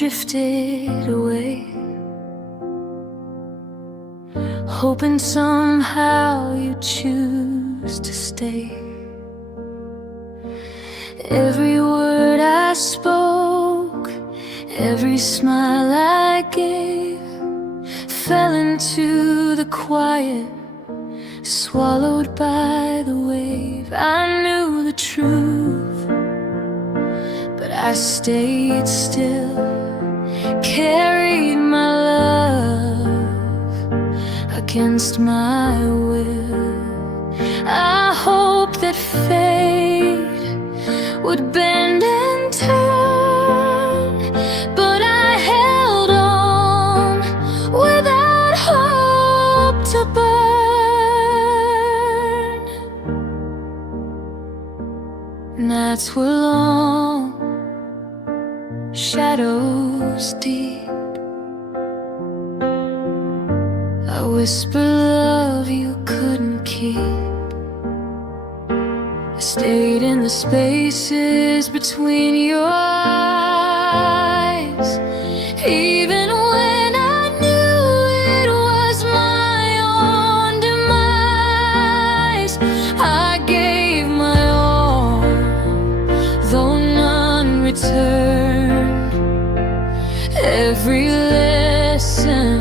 drifted away, hoping somehow you'd choose to stay. Every word I spoke, every smile I gave, fell into the quiet, swallowed by the wave. I knew the truth, but I stayed still, carried my love against my will. I hope that fate would bend and turn, but I held on without hope to burn. And that's where long shadows deep, I whisper love you couldn't keep. I stayed in the spaces between your eyes, even when I knew it was my own demise. I gave my all, though none returned. Every lesson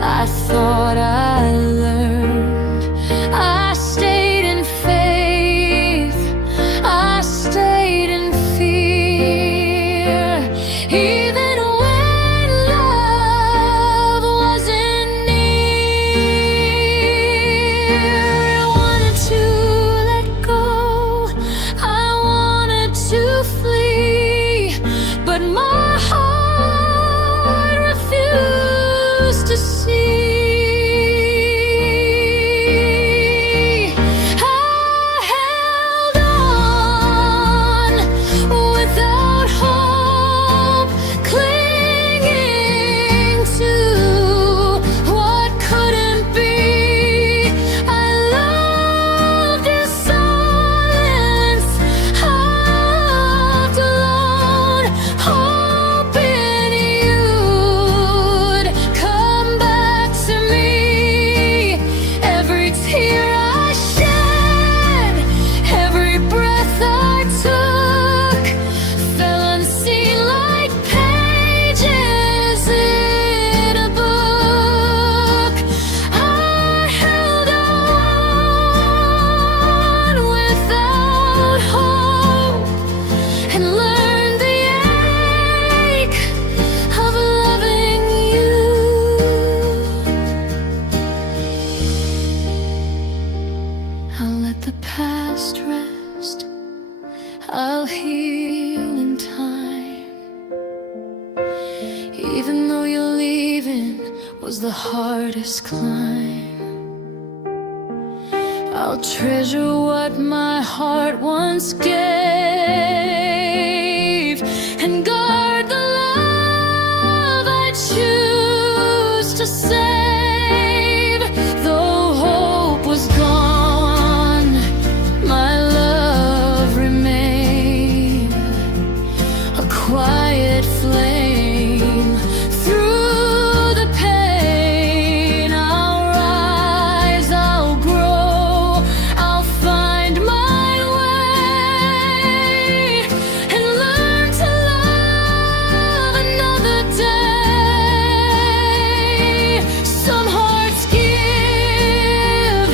I thought I learned, I stayed in faith, I stayed in fear, even when love wasn't near. I wanted to let go, I wanted to flee, but my heart refused to see. The past rest, I'll heal in time. Even though you're leaving was the hardest climb, I'll treasure what my heart once gave, and guard the love I choose to save. Though hope was gone, quiet flame. Through the pain, I'll rise, I'll grow, I'll find my way, and learn to love another day. Some hearts give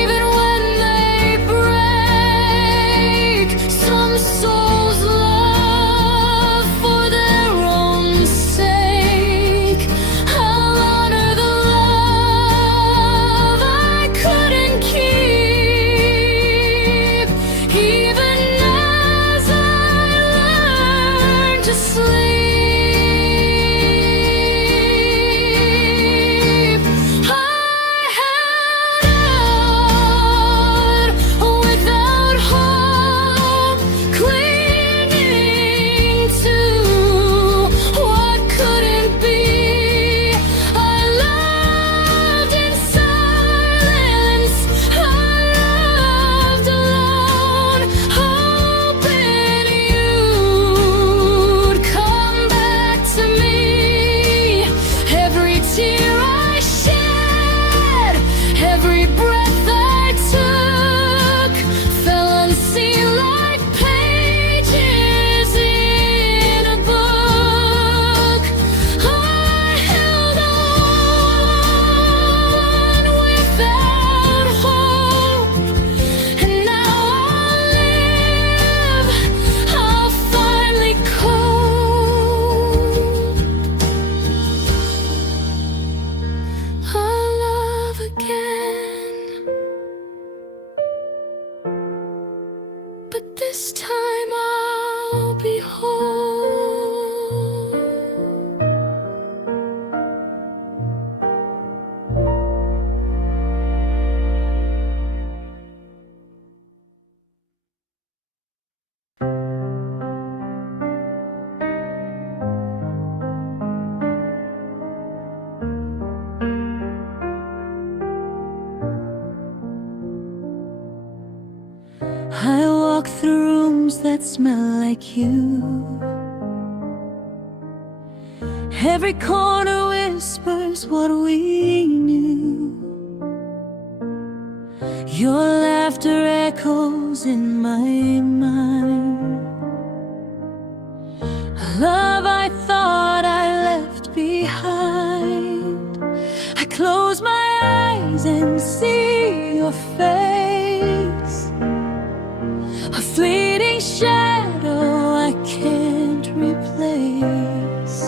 even when they break. Some souls love for the like you. Every corner whispers what we knew. Your laughter echoes in my mind. A love I thought I left behind. I close my eyes and see your face, a fleeting shadow I can't replace.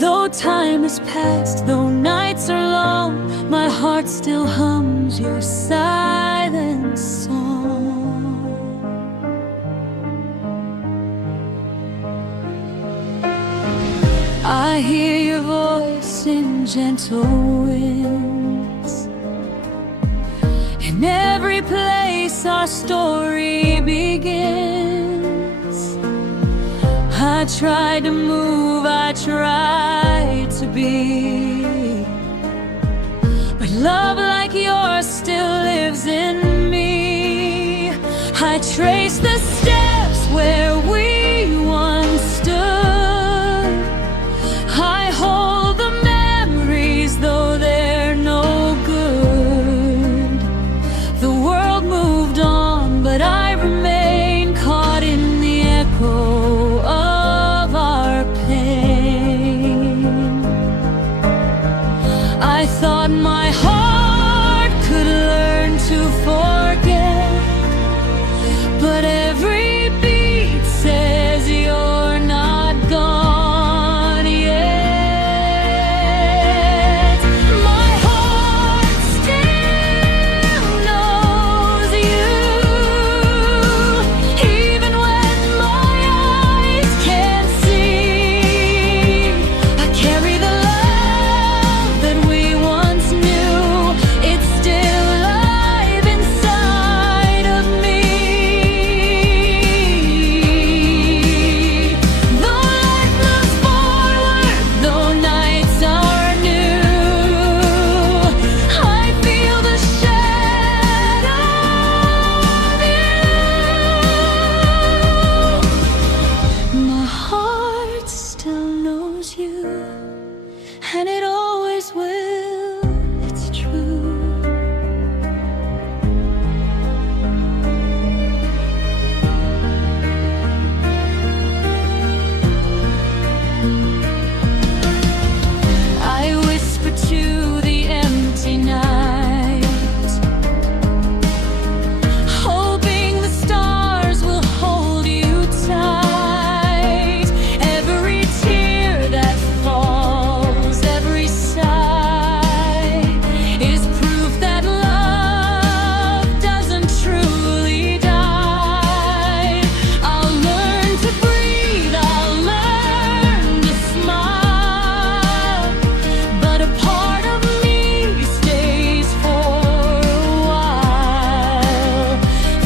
Though time has passed, though nights are long, my heart still hums your silent song. I hear your voice in gentle winds. In every place our story begins. I tried to move, I tried to be, but love like yours still lives in me. I trace the steps where we once stood. I hold the memories though they're no good. The world moved on, but I remain caught in the echo of our pain. I thought my heart could learn to forget, but every beat says you're not gone yet. My heart still knows you, even when my eyes can't see. I carry the love that we once knew. It's still alive inside of me. Though life moves forward, though nights are new, I feel the shadow of you. My heart still knows you, and it always will. It's true. I whisper to the empty night, hoping the stars will hold you tight. Every tear that falls, every sigh is proof that love doesn't truly die. I'll learn to breathe, I'll learn to smile, but a part of me stays for a while.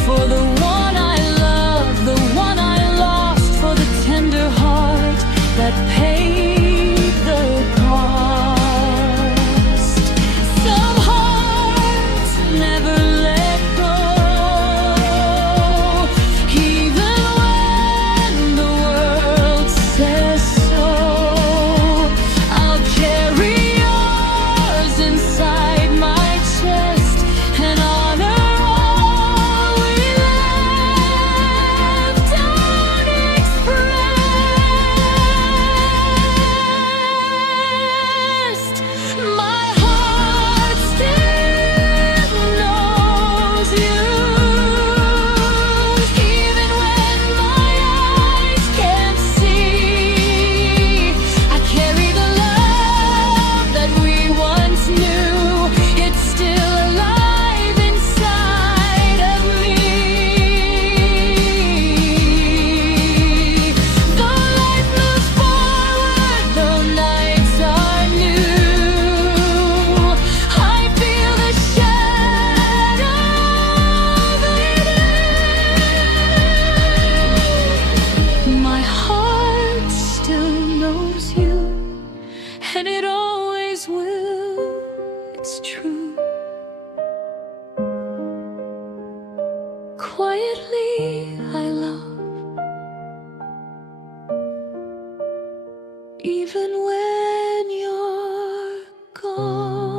For the one I love, the one I lost, for the tender heart that paid the cost. Some hearts never let go, even when the world says so. I'll carry yours inside my chest and honor all we left unexpressed. even when you're gone.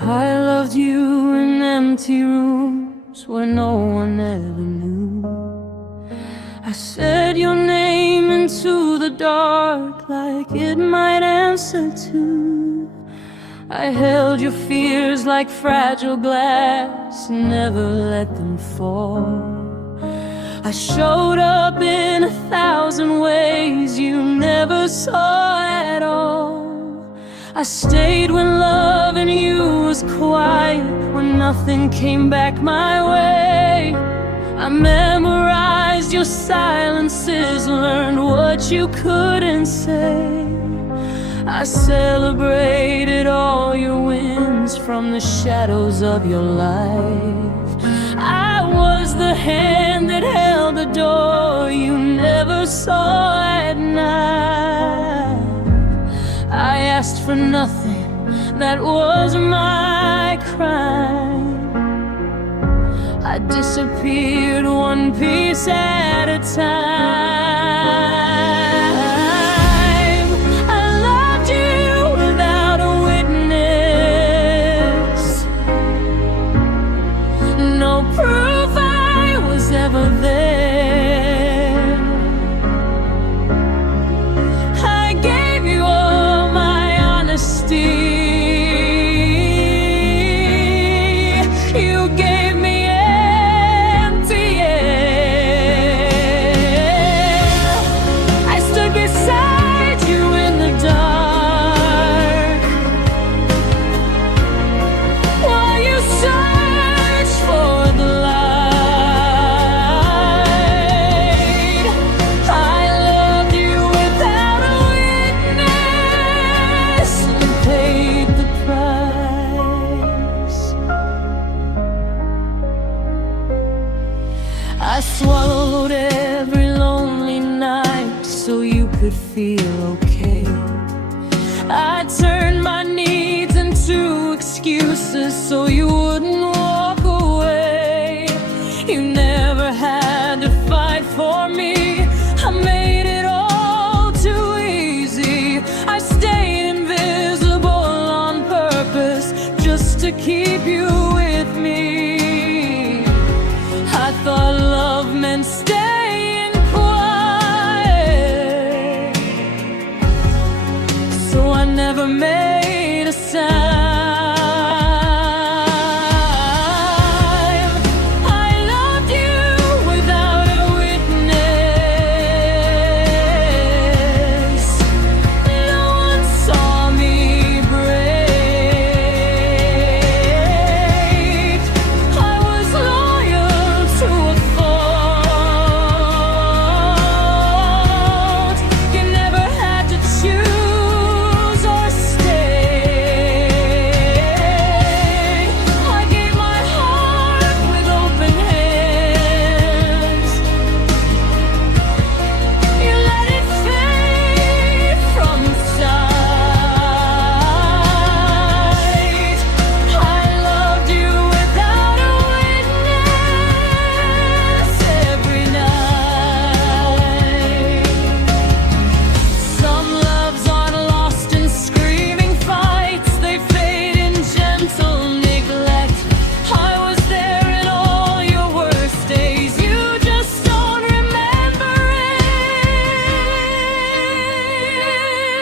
I loved you in empty rooms where no one ever knew. I said your name into the dark like it might answer to. I held your fears like fragile glass, never let them fall. I showed up in 1,000 ways you never saw at all. I stayed when loving you was quiet, when nothing came back my way. I memorized your silences, learned what you couldn't say. I celebrated all your wins from the shadows of your life. I was the hand that held the door you never saw at night. I asked for nothing, that was my crime. I disappeared one piece at a time. I loved you without a witness, no proof I was ever there. I gave you all my honesty. You gave me empty air. I stood beside you in the dark while you searched for the light. I loved you without a witness. You paid the price. I swallowed every lonely night so you could feel okay. I turned my needs into excuses so you wouldn't walk away. You never had to fight for me. I made it all too easy. I stayed invisible on purpose just to keep you with me. I thought love meant staying quiet, so I never made a sound. I loved you without a witness. No one saw me break. I was loyal to a fault. You never had to choose or stay. I gave my heart with open hands. You let it fade from sight. I loved you without a witness every night. Some loves aren't lost in screaming fights, they fade in gentle neglect. I was there in all your worst days, you just don't remember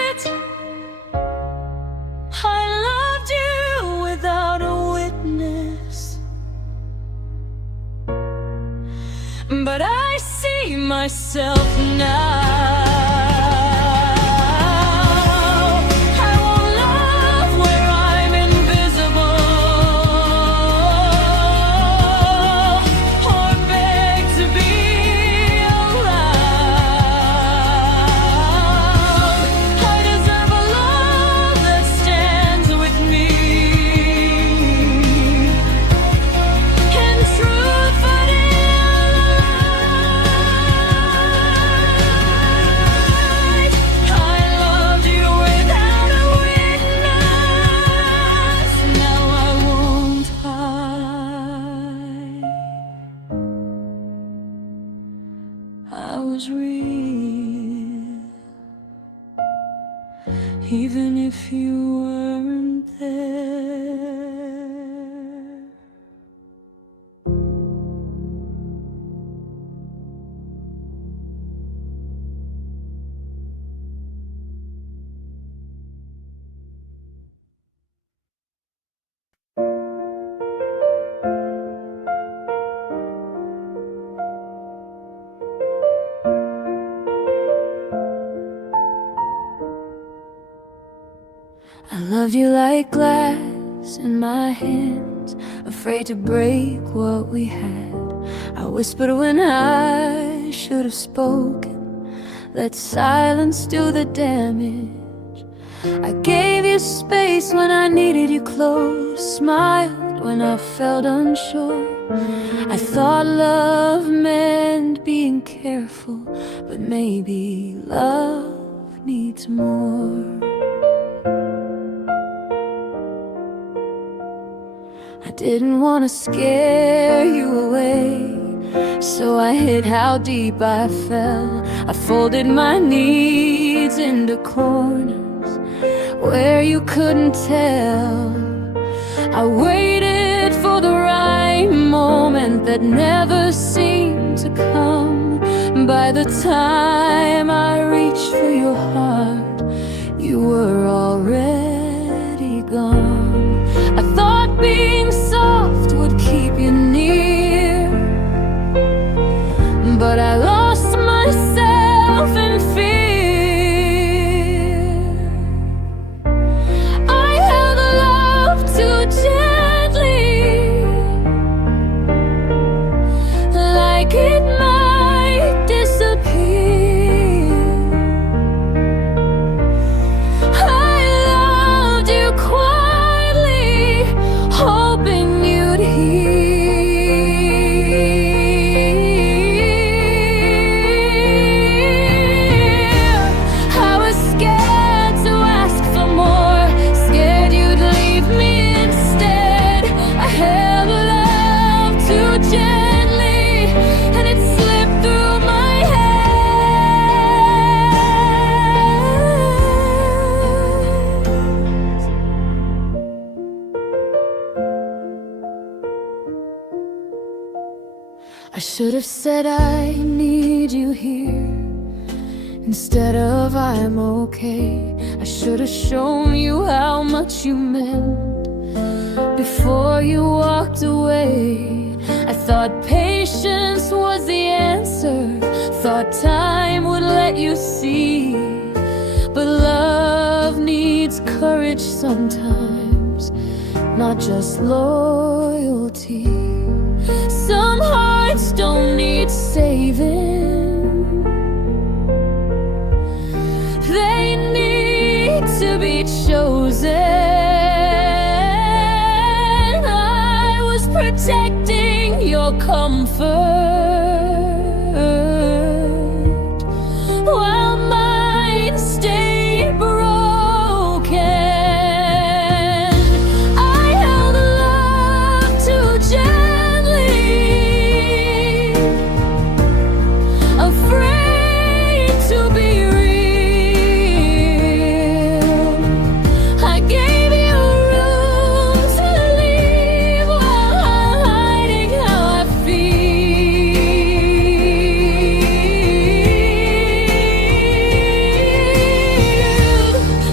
it. I loved you without a witness, but I see myself now. I won't love where I'm invisible or beg to be was real, even if you weren't there. I loved you like glass in my hands, afraid to break what we had. I whispered when I should have spoken, let silence do the damage. I gave you space when I needed you close, smiled when I felt unsure. I thought love meant being careful, but maybe love needs more. I didn't want to scare you away, so I hid how deep I fell. I folded my needs into corners where you couldn't tell. I waited for the right moment that never seemed to come. By the time I reached for your heart, you were already gone. I thought being soft would keep you near, but I lost myself in fear. I held love too gently, like it might disappear. I loved you quietly, hoping you'd hear. I was scared to ask for more, scared you'd leave me instead. I held love too gently, and it slipped through my hands. I should have said I need you here instead of I'm okay. I should have shown you how much you meant before you walked away. I thought patience was the answer, thought time would let you see. But love needs courage sometimes, not just loyalty. Some hearts don't need saving, they need to be chosen. I was protecting your comfort while mine stayed broken. I held love too gently, afraid to be real. I gave you room to leave while hiding how I feel.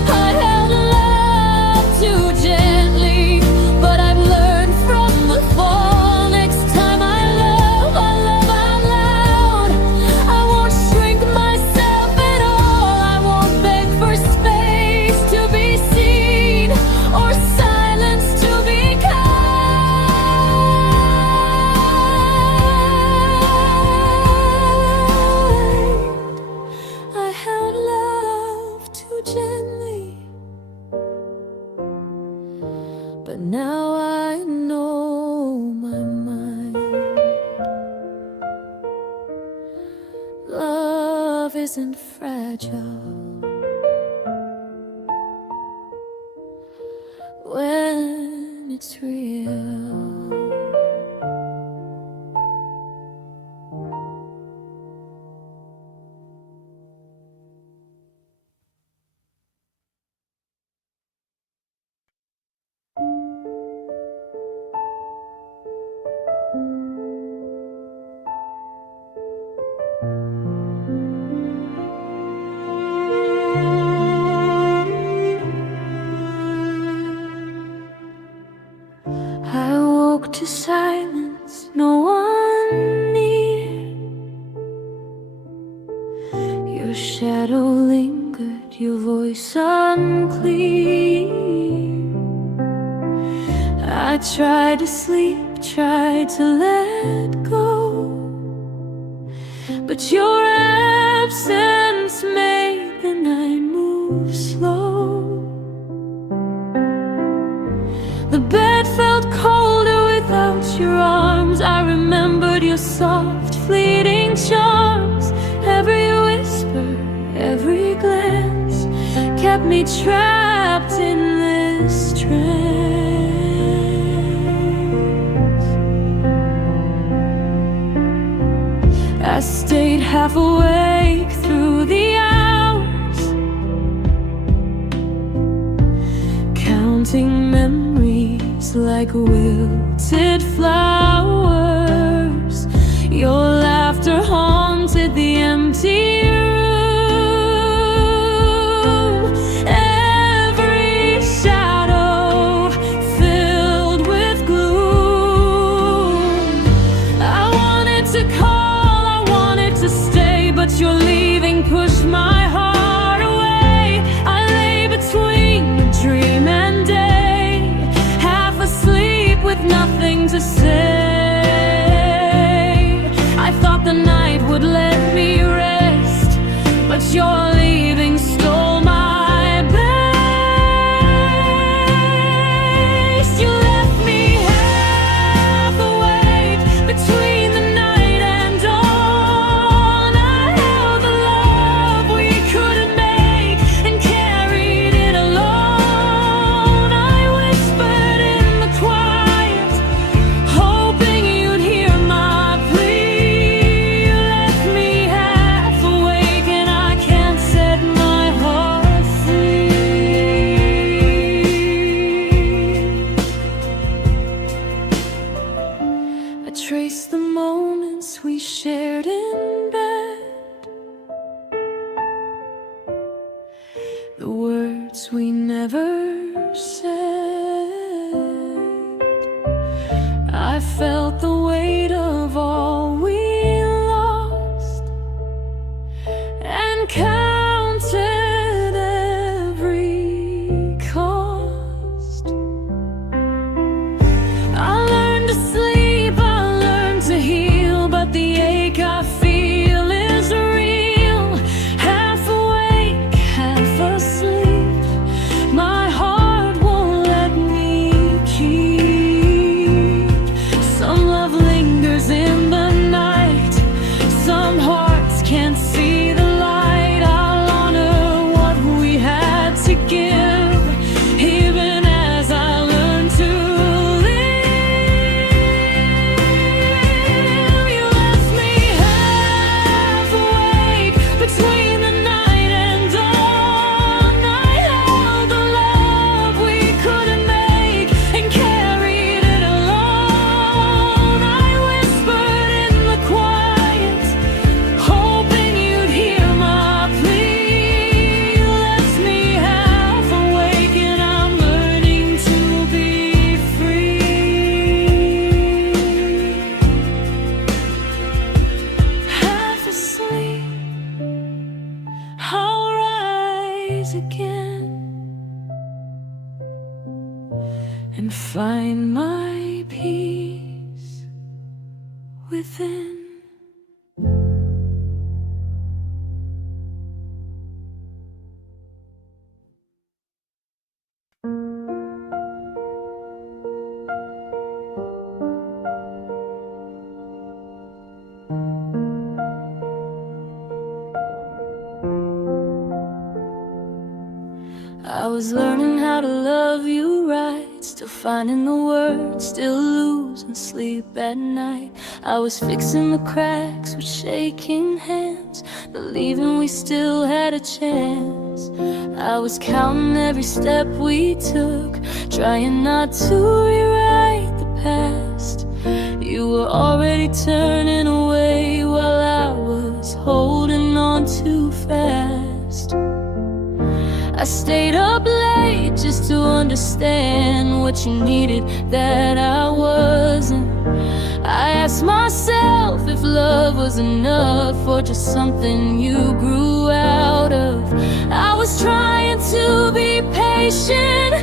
I held love too gently, but I've learned from the fall. Next time I love out loud. I won't shrink myself at all. I won't beg for space to be seen or silence to be kind. I held love too gently, but now I know my mind. Love isn't fragile when it's real. shadow lingered, your voice unclear. I tried to sleep, tried to let go, but your absence made the night move slow. The bed felt colder without your arms. I remembered your soft, fleeting charms. Every whisper, every glance kept me trapped in this trance. I stayed half awake through the hours, counting memories like wilted flowers. Your laughter haunted the empty room. Every shadow filled with gloom. I wanted to call, I wanted to stay, but your leaving pushed my heart away. I lay between a dream and day, half asleep with nothing to say. I thought the night would let me rest, but your leaving stole my best. You left me half awake between the night and dawn. I held the love we couldn't make and carried it alone. I whispered in the quiet, hoping you'd hear my plea. You left me half awake and I can't set my heart free. I traced the moments we shared in bed, the words we never said. I felt the weight of all we lost and counted every cost. I learned to sleep, I learned to heal, but the ache I feel is real. Half awake, half asleep, my heart won't let me keep. Some love lingers in the night, some hearts can't see the light. I'll honor what we had to give, even as I learn to live. You left me half awake between the night and dawn. I held the love we couldn't make and carried it alone. I whispered in the quiet, hoping you'd hear my plea. You left me half awake and I'm learning to be free. Half asleep, I'll rise again and find my peace within. I was learning how to love you right, still finding the words, still losing sleep at night. I was fixing the cracks with shaking hands, believing we still had a chance. I was counting every step we took, trying not to rewrite the past. You were already turning away while I was holding on too fast. I stayed up late just to understand what you needed that I wasn't. I asked myself if love was enough or just something you grew out of. I was trying to be patient,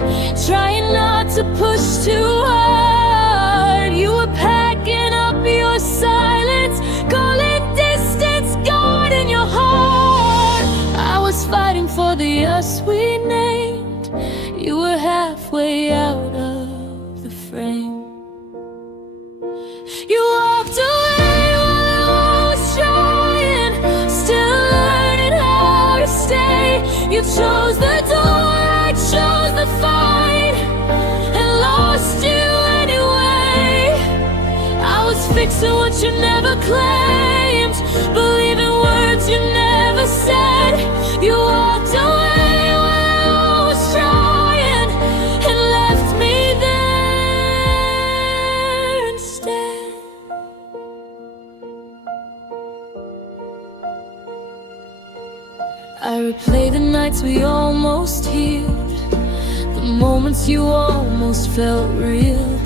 trying not to push too hard. You were packing up your silence, calling distance, guarding your heart. I was fighting for the us we named. You were halfway out of the frame. You walked away while I was trying, still learning how to stay. You chose the door, I chose the fight, and lost you anyway. I was fixing what you never claimed, believing words you never said. You walked away while I was trying, and left me there instead. I replay the nights we almost healed, the moments you almost felt real.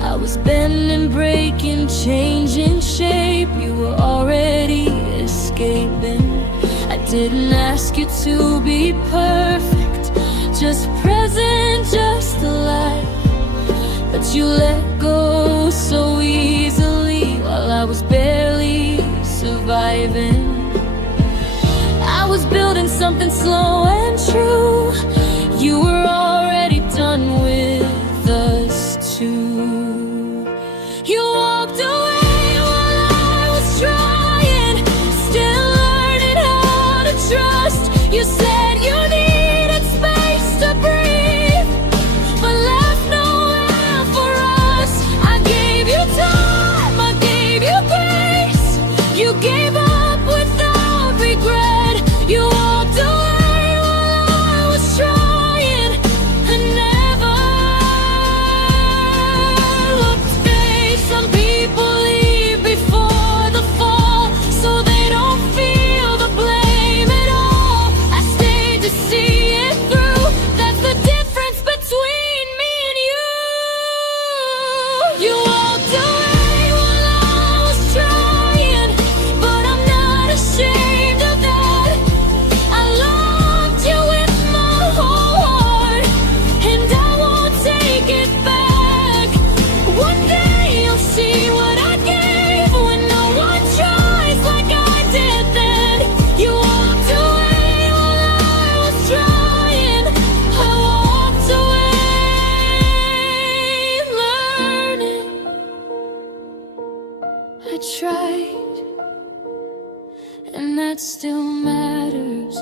I was bending, breaking, changing shape. You were already escaping. I didn't ask you to be perfect, just present, just alive. But you let go so easily while I was barely surviving. I was building something slow and true. You were already done with us too. You walked away while I was trying, still learning how to trust. You said you needed space to breathe, but left nowhere for us. I gave you time, I gave you grace. You gave up without regret. You walked away while I was trying, and never looked back. Some people leave before the fall, so they don't feel the blame at all. I stayed to see it through. That's the difference between me and you. You walked away while I was trying, but I'm not ashamed of that. I loved you with my whole heart, and I won't take it back. One day you'll see what I gave when no one tries like I did then. You walked away while I was trying. I walked away learning. I tried, and that still matters.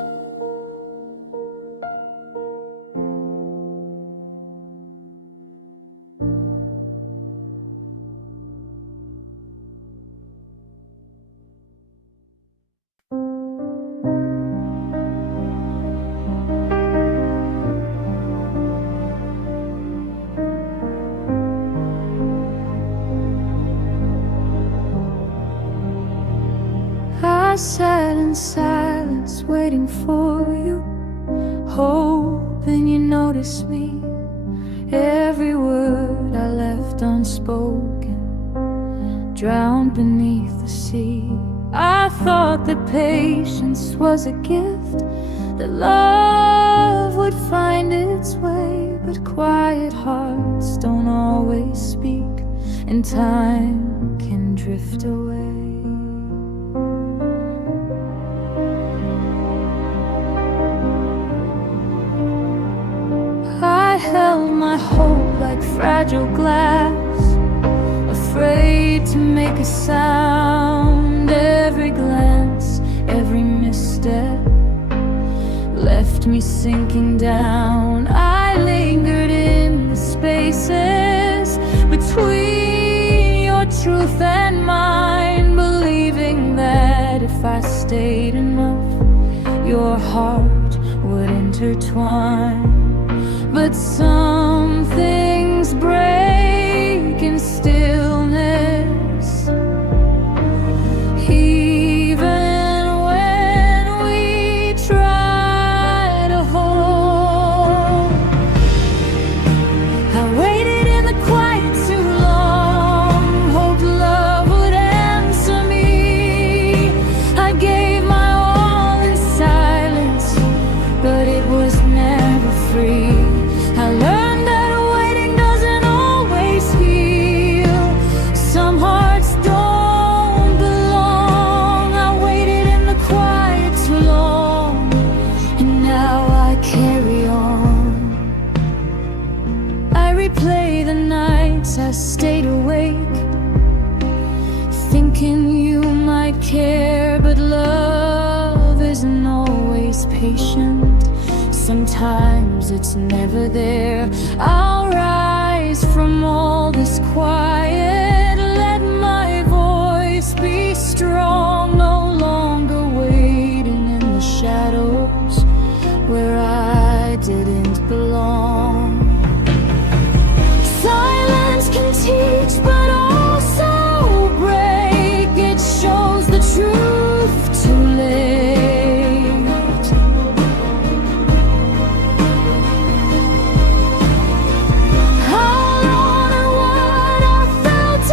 I sat in silence, waiting for you, hoping you noticed me. Every word I left unspoken, drowned beneath the sea. I thought that patience was a gift, that love would find its way. But quiet hearts don't always speak, and time can drift away. I held my hope like fragile glass, afraid to make a sound. Every glance, every misstep left me sinking down. I lingered in the spaces between your truth and mine, believing that if I stayed enough, your heart would intertwine. But some things break in stillness, even when we try to hold. I waited in the quiet too long, hoped love love isn't always patient. Sometimes it's never there. I'll rise from all this quiet. Let my voice be strong. No longer waiting in the shadows where I didn't belong. Silence can teach, but also break. It shows the truth too late. I'll honor what I felt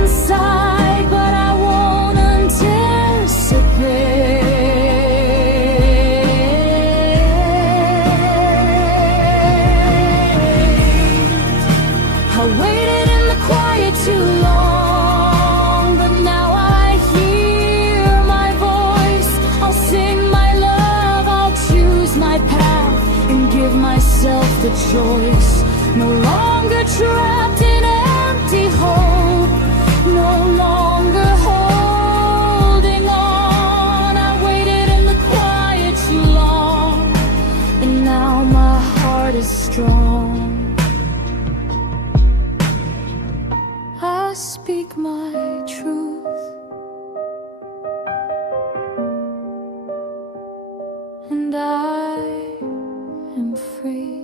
inside, but I won't anticipate. I waited in the quiet too long, but now I hear my voice. I'll sing my love, I'll choose my path, and give myself the choice. No longer trapped in empty hope, no longer holding on. I waited in the quiet too long, and now my heart is strong. I speak my truth, and I am free.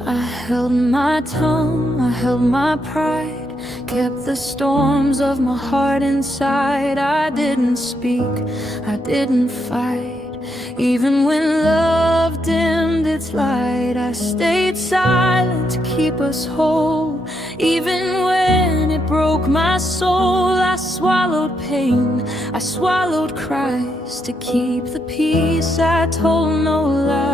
I held my tongue, I held my pride, kept the storms of my heart inside. I didn't speak, I didn't fight. Even when love dimmed its light, I stayed silent to keep us whole. Even when it broke my soul, I swallowed pain, I swallowed cries to keep the peace. I told no lies.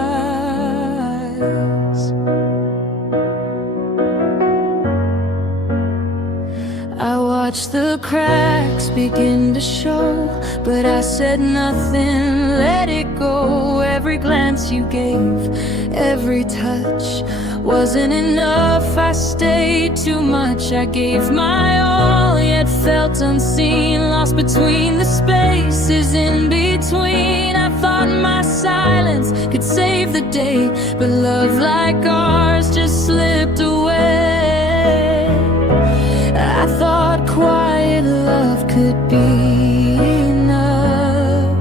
I watched the cracks begin to show, but I said nothing, let it go. Every glance you gave, every touch wasn't enough. I stayed too much, I gave my all, yet felt unseen. Lost between the spaces in between. I thought my silence could save the day, but love like ours just slipped away. I thought quiet love could be enough,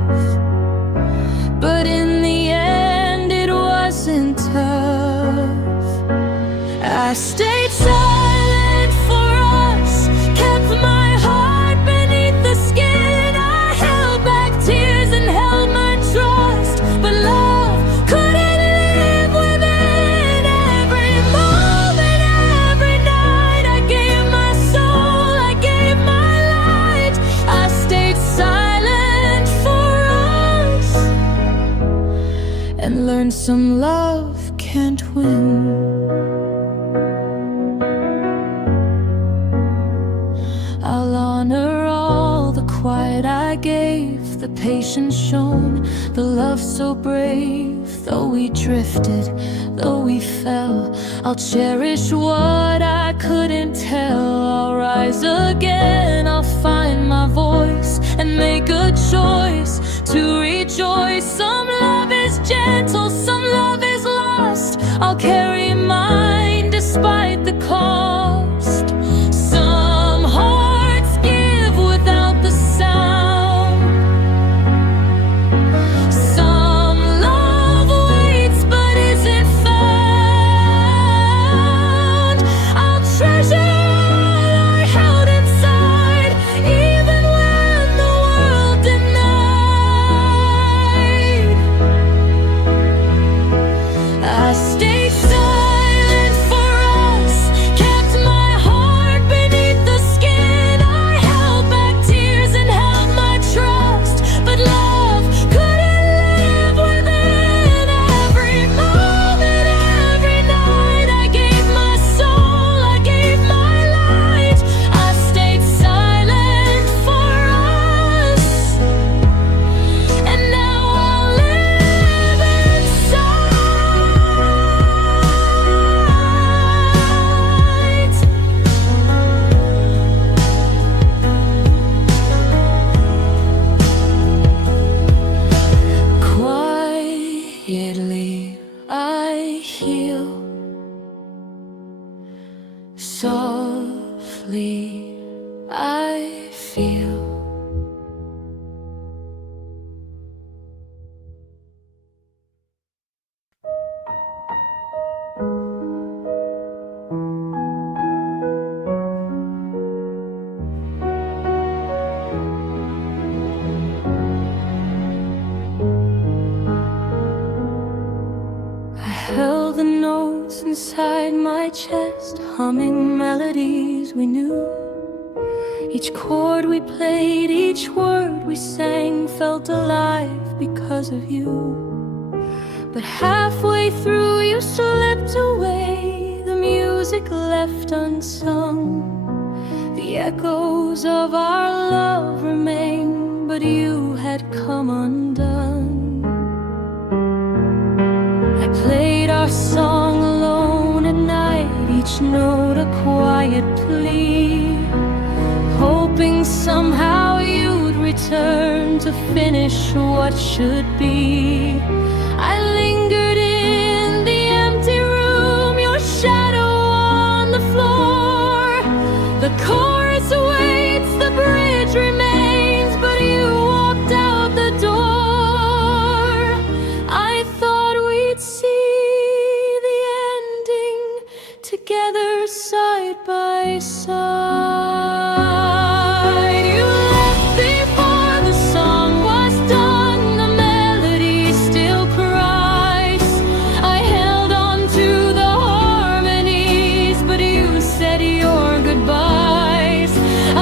but in the end it wasn't tough. I stayed silent for us, kept my heart beneath the skin. I held back tears and held my trust, but love couldn't live within. Every moment, every night, I gave my soul, I gave my light. I stayed silent for us, and learned some love can't win. I'll honor all the quiet I gave, the patience shown, the love so brave. Though we drifted, though we fell, I'll cherish what I couldn't tell. I'll rise again, I'll find my voice and make a choice to rejoice. Some love is gentle, some love is lost. I'll carry mine despite the cost. Some hearts give without the sound. Some love waits but isn't found. I'll treasure all I held inside, even when the world denied. I stayed silent for us, softly I feel. Held the notes inside my chest, humming melodies we knew. Each chord we played, each word we sang felt alive because of you. But halfway through you slipped away, the music left unsung. The echoes of our love remain, but you had come undone. I played our song alone at night, each note a quiet plea, hoping somehow you'd return to finish what should be. I lingered in the empty room, your shadow on the floor. The chorus waits, the bridge remains, but you walked out the door. I thought we'd see the ending together side by side. You left before the song was done, the melody still cries. I held on to the harmonies, but you said your goodbyes.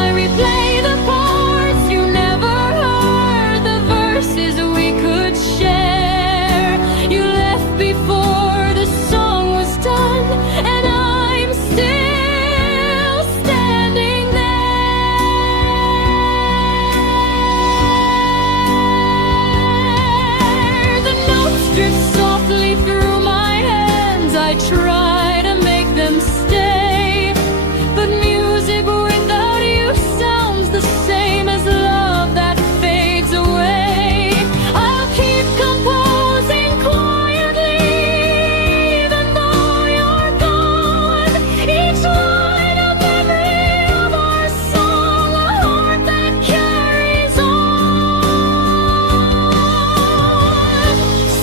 I replay the parts you never heard, the verses we could share. You left before the song was done, and I'm still standing there. The notes drift softly through my hands, I try to make them stay, but music without you sounds the same as love that fades away. I'll keep composing quietly, even though you're gone. Each line a memory of our song, a heart that carries on.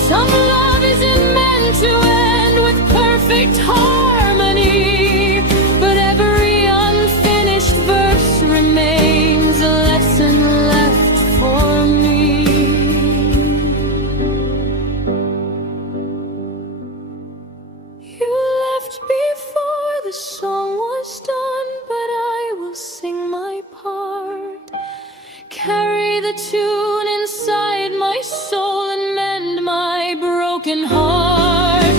Some love isn't meant to end with perfect harmony, but every unfinished verse remains a lesson left for me. You left before the song was done, but I will sing my part, carry the tune inside my soul and mend my broken heart.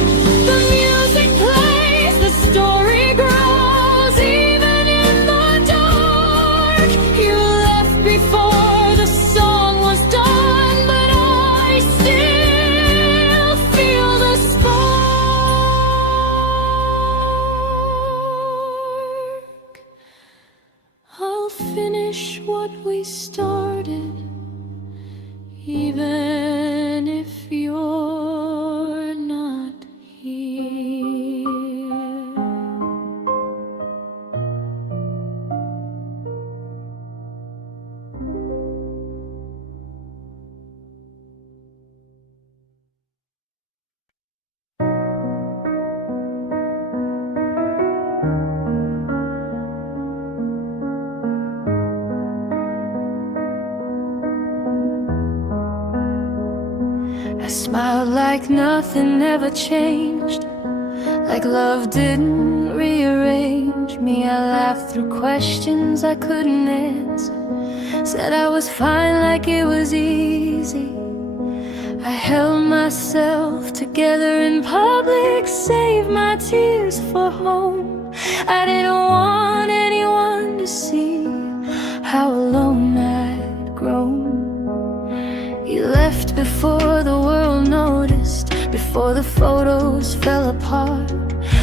The music plays, the story grows, even in the dark. You left before the song was done, but I still feel the spark. I'll finish what we started, even if you're not here. I smiled like nothing ever changed, like love didn't rearrange me. I laughed through questions I couldn't answer, said I was fine like it was easy. I held myself together in public, saved my tears for home. I didn't want anyone to see how alone I'd grown. You left before the world noticed, before the photos fell apart.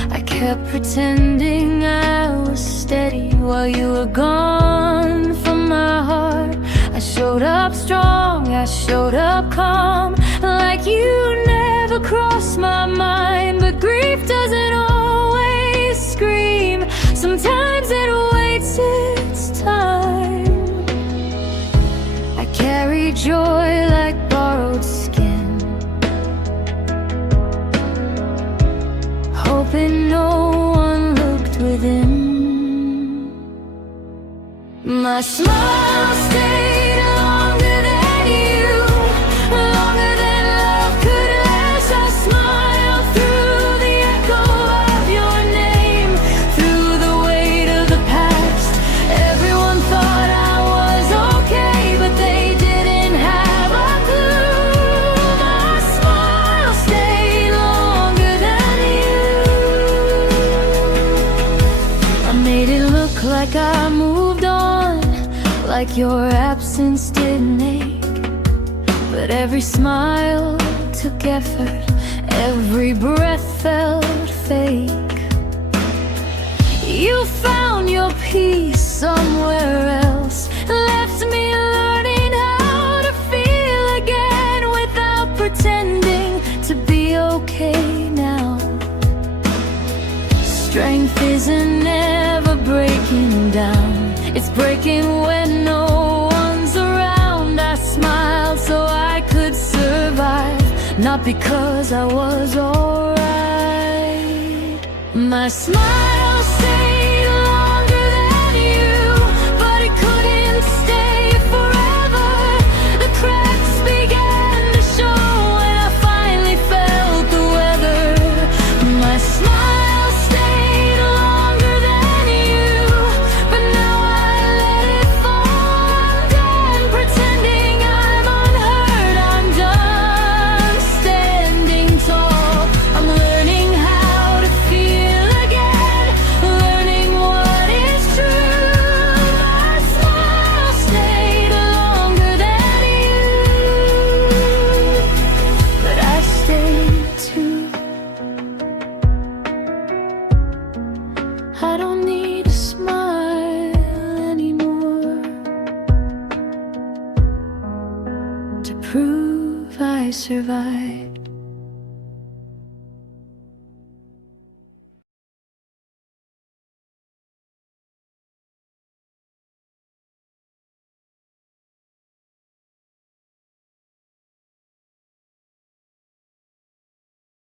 I kept pretending I was steady while you were gone from my heart. I showed up strong, I showed up calm, like you never crossed my mind. But grief doesn't always scream. Sometimes My smile stayed longer than you, longer than love could last. I smiled through the echo of your name, through the weight of the past. Everyone thought I was okay, but they didn't have a clue. My smile stayed longer than you. I made it look like I moved on, like your absence didn't ache. But every smile took effort, every breath felt fake. You found your peace somewhere else, left me learning how to feel again without pretending to be okay now. Strength isn't ever breaking down, it's breaking when no one's around. I smiled so I could survive, not because I was alright. My smile stayed longer than you, but it couldn't stay forever. The cracks began to show when I finally felt the weather. My smile stayed longer than you, but now I let it fall. I'm done pretending I'm unheard. I'm done standing tall. I'm learning how to feel again, learning what is true. My smile stayed longer than you, but I stayed too. I don't need a smile anymore to prove I survived.